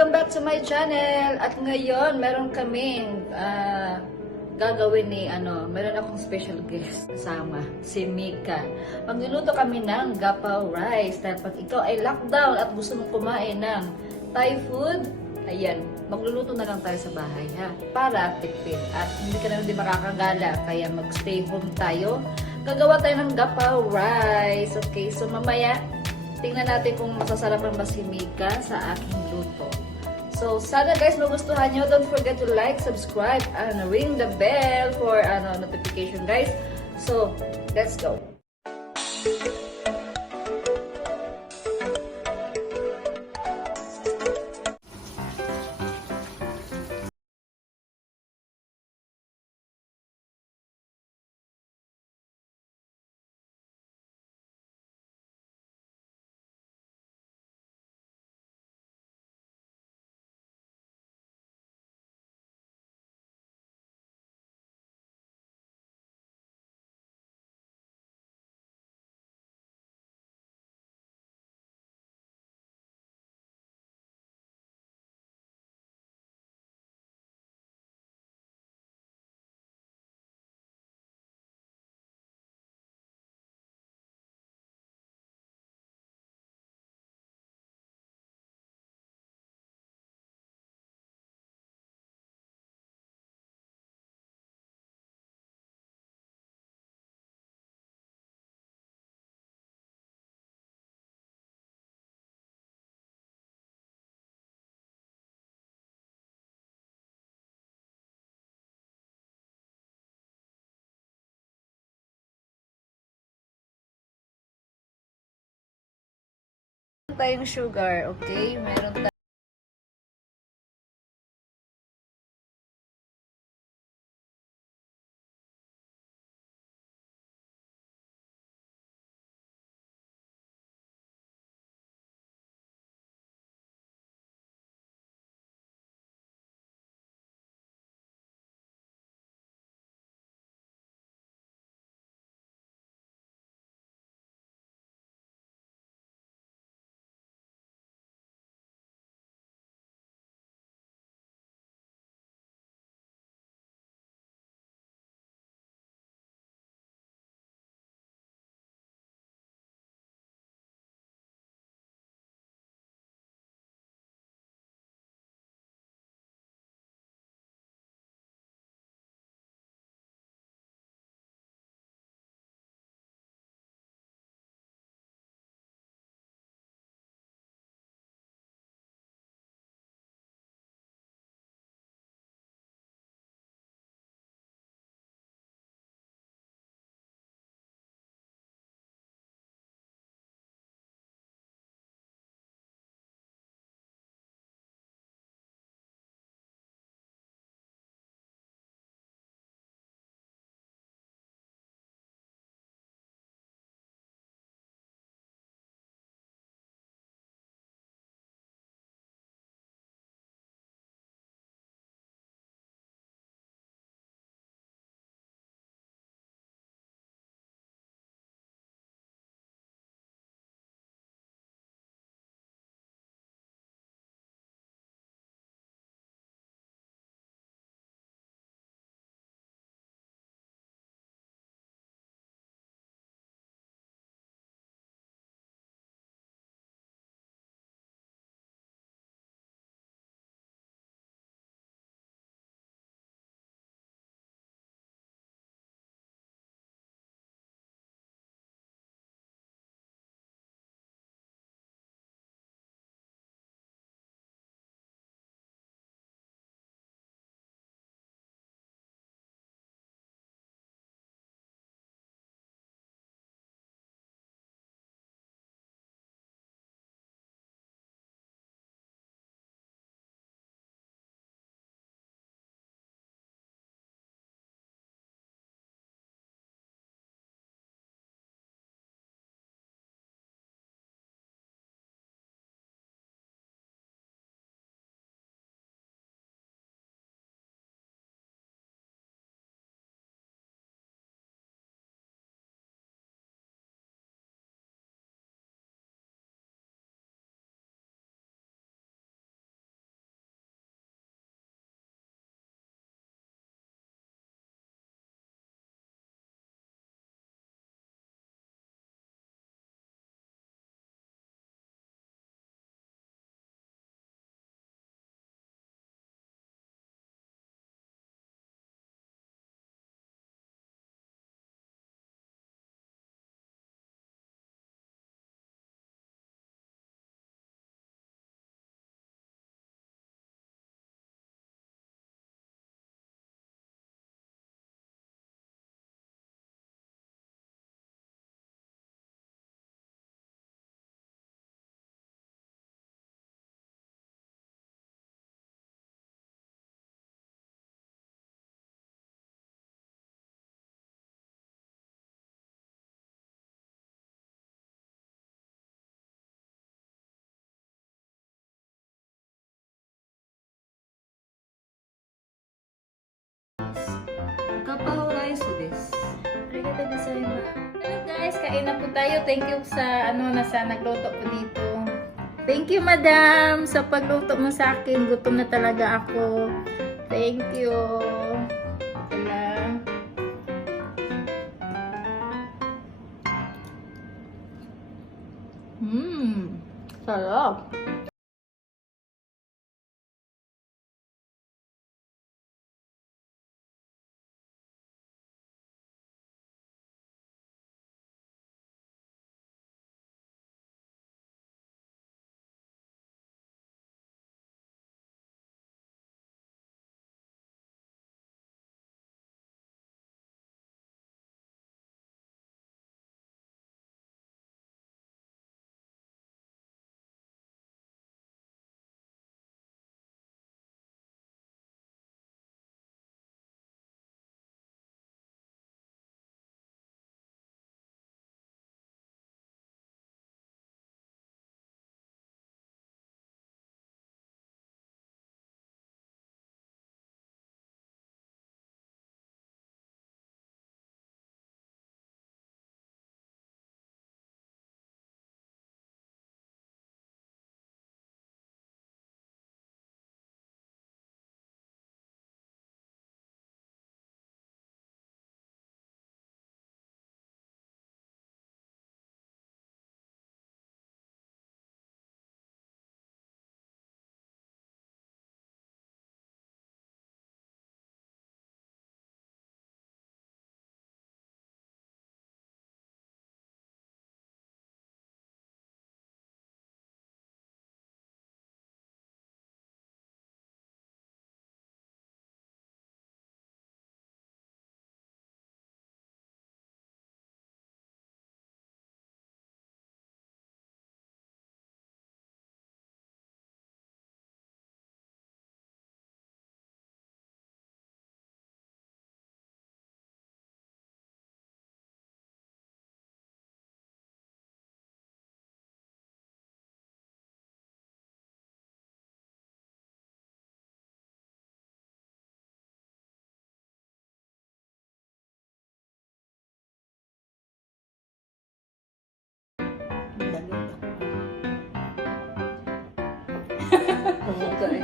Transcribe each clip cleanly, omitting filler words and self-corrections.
Welcome back to my channel. At ngayon, meron kaming gagawin ni meron akong special guest kasama, si Mika. Magluluto kami ng gapaw rice. Dahil pag ikaw ay lockdown at gusto mong kumain ng Thai food, ayan, magluluto na lang tayo sa bahay, ha? Para tipid. At hindi ka na hindi makakagala, kaya magstay home tayo. Gagawa tayo ng gapaw rice. Okay, so mamaya, tingnan natin kung masasarapan ba si Mika sa aking luto. So, sana guys magustuhan nyo. Don't forget to like, subscribe, and ring the bell for notification guys. So, let's go. Tayong sugar, okay? Meron Gapaw rice this. Arigatou gozaimasu. Hello guys, kain na po tayo. Thank you sa sa nagluto po dito. Thank you madam sa pagluto mo sa akin. Gutom na talaga ako. Thank you. Wala. Sarap. Okay.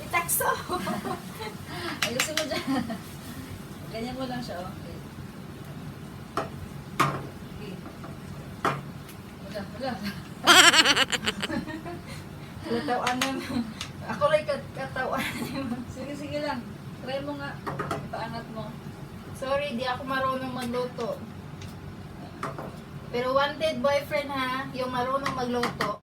Itakso. Ayusin mo dyan. Ganyan mo lang siya, okay. Okay. Wala. Latawanan. Ako rin katawanan. Sige lang. Try mo nga. Ipaangat mo. Sorry, di ako marunong magluto. Pero wanted boyfriend ha, yung marunong magluto.